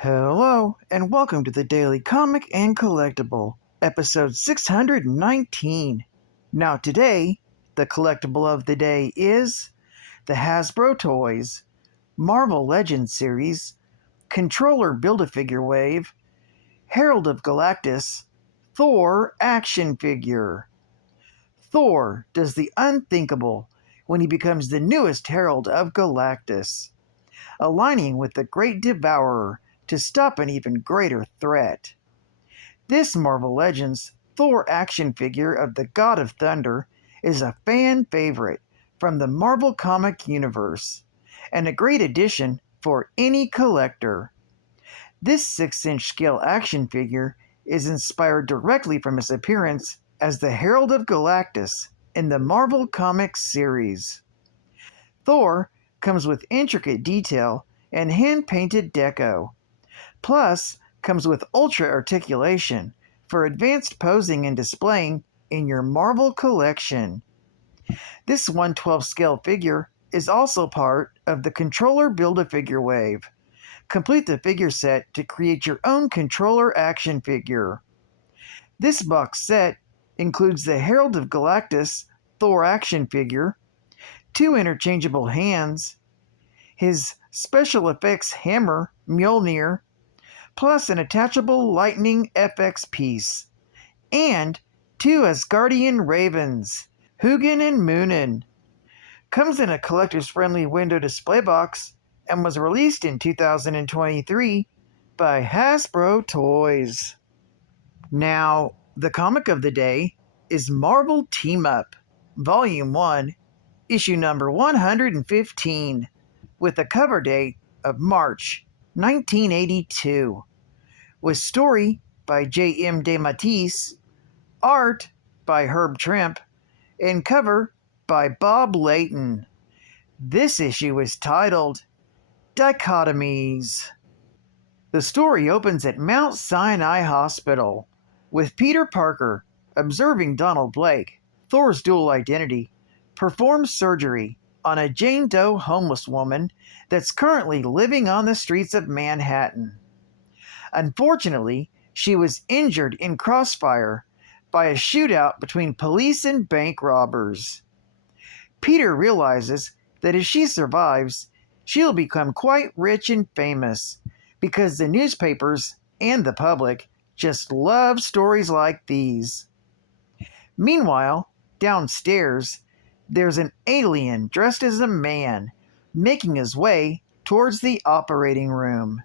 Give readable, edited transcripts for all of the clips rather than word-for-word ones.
Hello, and welcome to the Daily Comic and Collectible, episode 619. Now today, the collectible of the day is the Hasbro Toys Marvel Legends series Controller Build-A-Figure Wave Herald of Galactus Thor action figure. Thor does the unthinkable when he becomes the newest Herald of Galactus, aligning with the Great Devourer to stop an even greater threat. This Marvel Legends Thor action figure of the God of Thunder is a fan favorite from the Marvel comic universe, and a great addition for any collector. This 6-inch scale action figure is inspired directly from his appearance as the Herald of Galactus in the Marvel Comics series. Thor comes with intricate detail and hand-painted deco, plus comes with ultra articulation for advanced posing and displaying in your Marvel collection. This 1/12 scale figure is also part of the Controller Build-A-Figure Wave. Complete the figure set to create your own controller action figure. This box set includes the Herald of Galactus Thor action figure, 2 interchangeable hands, his special effects hammer Mjolnir, plus an attachable lightning FX piece, and 2 Asgardian ravens, Hugin and Moonin. Comes in a collectors-friendly window display box and was released in 2023 by Hasbro Toys. Now, the comic of the day is Marvel Team Up, Volume 1, Issue number 115, with a cover date of March 1982. With story by J.M. DeMatteis, art by Herb Trimpe, and cover by Bob Layton. This issue is titled Dichotomies. The story opens at Mount Sinai Hospital, with Peter Parker observing Donald Blake, Thor's dual identity, perform surgery on a Jane Doe homeless woman that's currently living on the streets of Manhattan. Unfortunately, she was injured in crossfire by a shootout between police and bank robbers. Peter realizes that if she survives, she'll become quite rich and famous because the newspapers and the public just love stories like these. Meanwhile, downstairs, there's an alien dressed as a man making his way towards the operating room.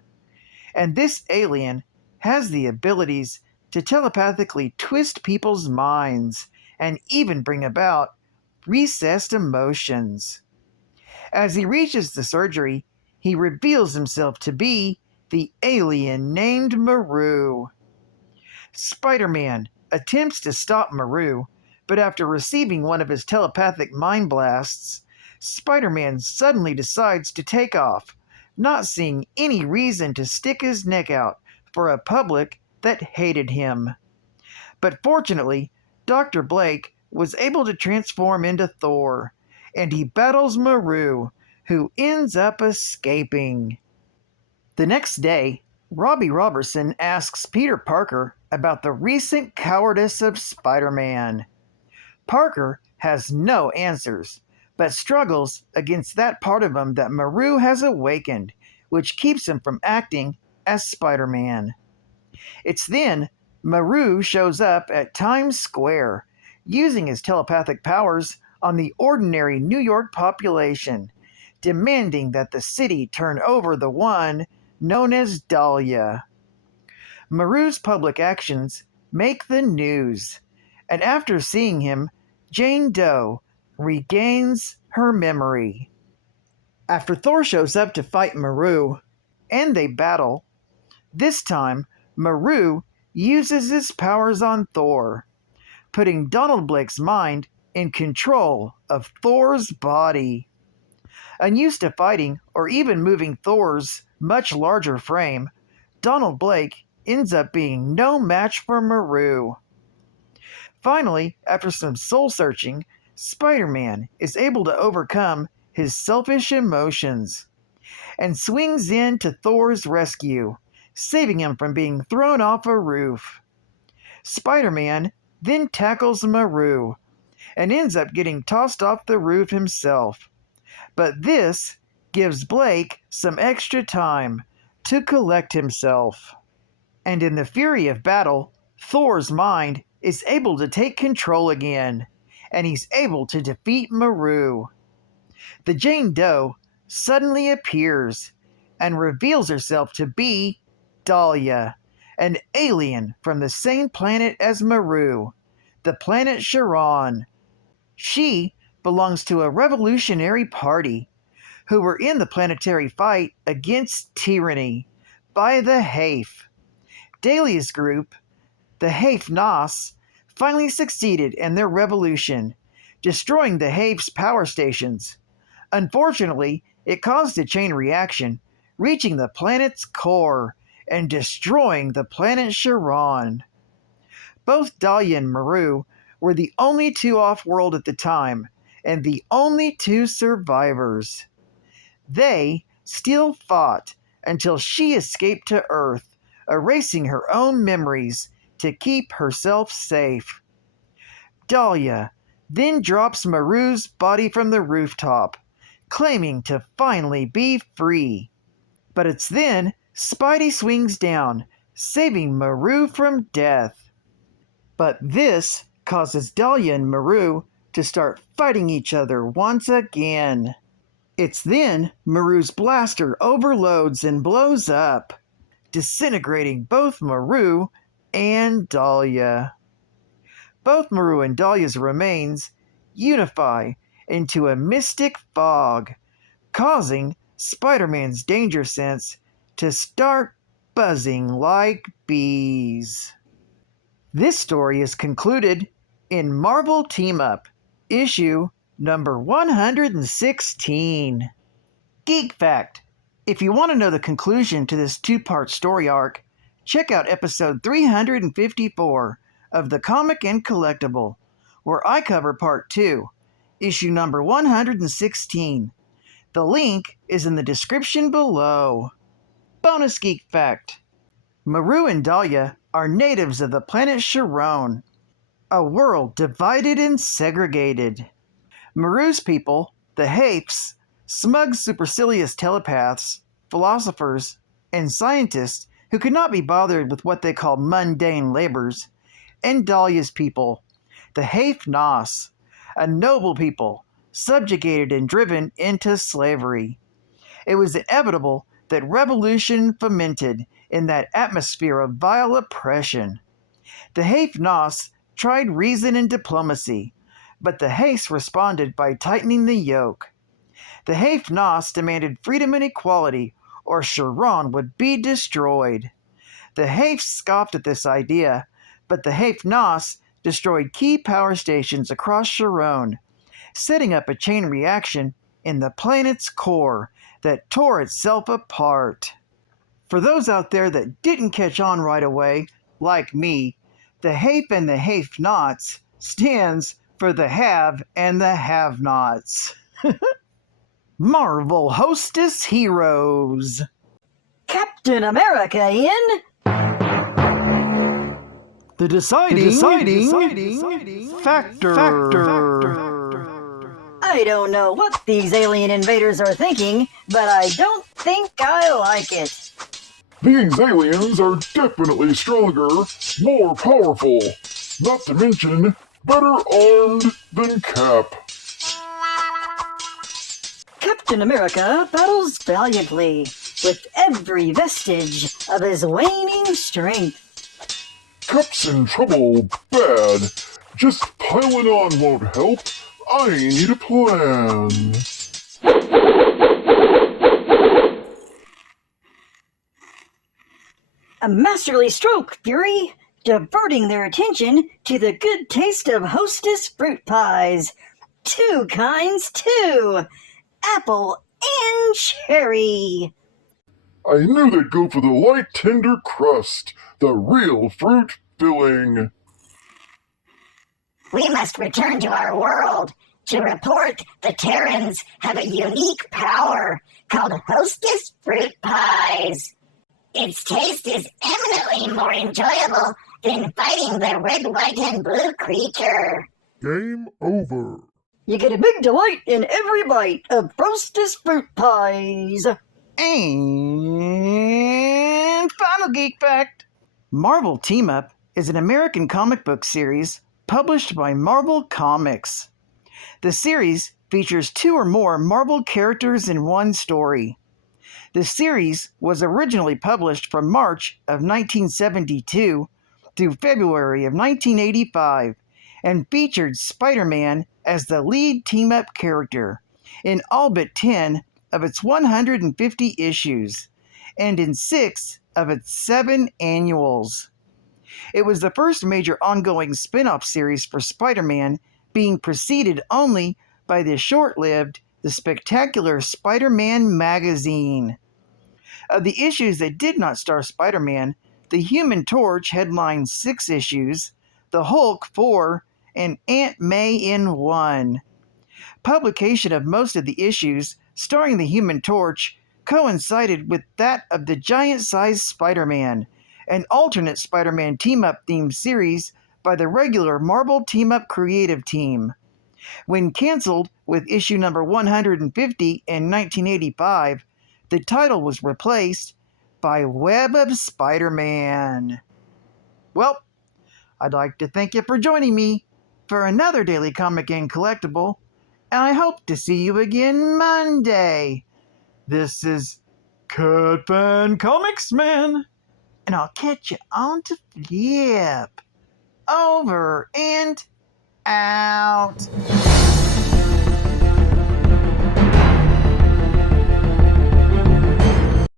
And this alien has the abilities to telepathically twist people's minds and even bring about recessed emotions. As he reaches the surgery, he reveals himself to be the alien named Maru. Spider-Man attempts to stop Maru, but after receiving one of his telepathic mind blasts, Spider-Man suddenly decides to take off, not seeing any reason to stick his neck out for a public that hated him. But fortunately, Dr. Blake was able to transform into Thor, and he battles Maru, who ends up escaping. The next day, Robbie Robertson asks Peter Parker about the recent cowardice of Spider-Man. Parker has no answers, but struggles against that part of him that Maru has awakened, which keeps him from acting as Spider-Man. It's then Maru shows up at Times Square, using his telepathic powers on the ordinary New York population, demanding that the city turn over the one known as Dahlia. Maru's public actions make the news, and after seeing him, Jane Doe regains her memory. After Thor shows up to fight Maru, and they battle, this time Maru uses his powers on Thor, putting Donald Blake's mind in control of Thor's body. Unused to fighting or even moving Thor's much larger frame, Donald Blake ends up being no match for Maru. Finally, after some soul-searching, Spider-Man is able to overcome his selfish emotions and swings in to Thor's rescue, saving him from being thrown off a roof. Spider-Man then tackles Maru and ends up getting tossed off the roof himself. But this gives Blake some extra time to collect himself. And in the fury of battle, Thor's mind is able to take control again, and he's able to defeat Maru. The Jane Doe suddenly appears and reveals herself to be Dahlia, an alien from the same planet as Maru, the planet Charon. She belongs to a revolutionary party who were in the planetary fight against tyranny by the Hafe. Dahlia's group, the Hafe-Nos, finally succeeded in their revolution, destroying the Hafe's power stations. Unfortunately, it caused a chain reaction, reaching the planet's core and destroying the planet Charon. Both Dahlia and Maru were the only two off-world at the time, and the only two survivors. They still fought until she escaped to Earth, erasing her own memories to keep herself safe. Dahlia then drops Maru's body from the rooftop, claiming to finally be free. But it's then Spidey swings down, saving Maru from death. But this causes Dahlia and Maru to start fighting each other once again. It's then Maru's blaster overloads and blows up, disintegrating both Maru and Dahlia. Both Maru and Dahlia's remains unify into a mystic fog, causing Spider-Man's danger sense to start buzzing like bees. This story is concluded in Marvel Team Up, issue number 116. Geek Fact: if you want to know the conclusion to this two-part story arc, check out episode 354 of the Comic and Collectible, where I cover part 2, issue number 116. The link is in the description below. Bonus Geek Fact: Maru and Dahlia are natives of the planet Charon, a world divided and segregated. Maru's people, the Hafes, smug supercilious telepaths, philosophers, and scientists who could not be bothered with what they call mundane labors, and Dahlia's people, the Hafe-Nos, a noble people subjugated and driven into slavery. It was inevitable that revolution fomented in that atmosphere of vile oppression. The Hafe-Nos tried reason and diplomacy, but the Hafes responded by tightening the yoke. The Hafe-Nos demanded freedom and equality, or Charon would be destroyed. The Hafes scoffed at this idea, but the Hafe-Nos destroyed key power stations across Charon, setting up a chain reaction in the planet's core that tore itself apart. For those out there that didn't catch on right away, like me, the Hafe and the Hafe-Nots stands for the have and the have-nots. Marvel Hostess Heroes. Captain America in The deciding factor. I don't know what these alien invaders are thinking, but I don't think I like it. These aliens are definitely stronger, more powerful, not to mention better armed than Cap. Captain America battles valiantly, with every vestige of his waning strength. Cap's in trouble bad. Just piling on won't help. I need a plan. A masterly stroke, Fury, diverting their attention to the good taste of Hostess fruit pies. Two kinds, too. Apple and cherry. I knew they'd go for the light, tender crust, the real fruit filling. We must return to our world to report the Terrans have a unique power called Hostess Fruit Pies. Its taste is eminently more enjoyable than fighting the red, white, and blue creature. Game over. You get a big delight in every bite of Hostess fruit pies. And final Geek Fact. Marvel Team Up is an American comic book series published by Marvel Comics. The series features 2 or more Marvel characters in one story. The series was originally published from March of 1972 through February of 1985 and featured Spider-Man as the lead team-up character in all but 10 of its 150 issues and in 6 of its 7 annuals. It was the first major ongoing spin-off series for Spider-Man, being preceded only by the short-lived The Spectacular Spider-Man magazine. Of the issues that did not star Spider-Man, the Human Torch headlined 6 issues, the Hulk 4, and Aunt May in 1. Publication of most of the issues starring the Human Torch coincided with that of the giant-sized Spider-Man, an alternate Spider-Man team-up themed series by the regular Marvel Team-Up creative team. When canceled with issue number 150 in 1985, the title was replaced by Web of Spider-Man. Well, I'd like to thank you for joining me for another Daily Comic and Collectible, and I hope to see you again Monday. This is Cut Fan Comics Man, and I'll catch you on to Flip. Over and out.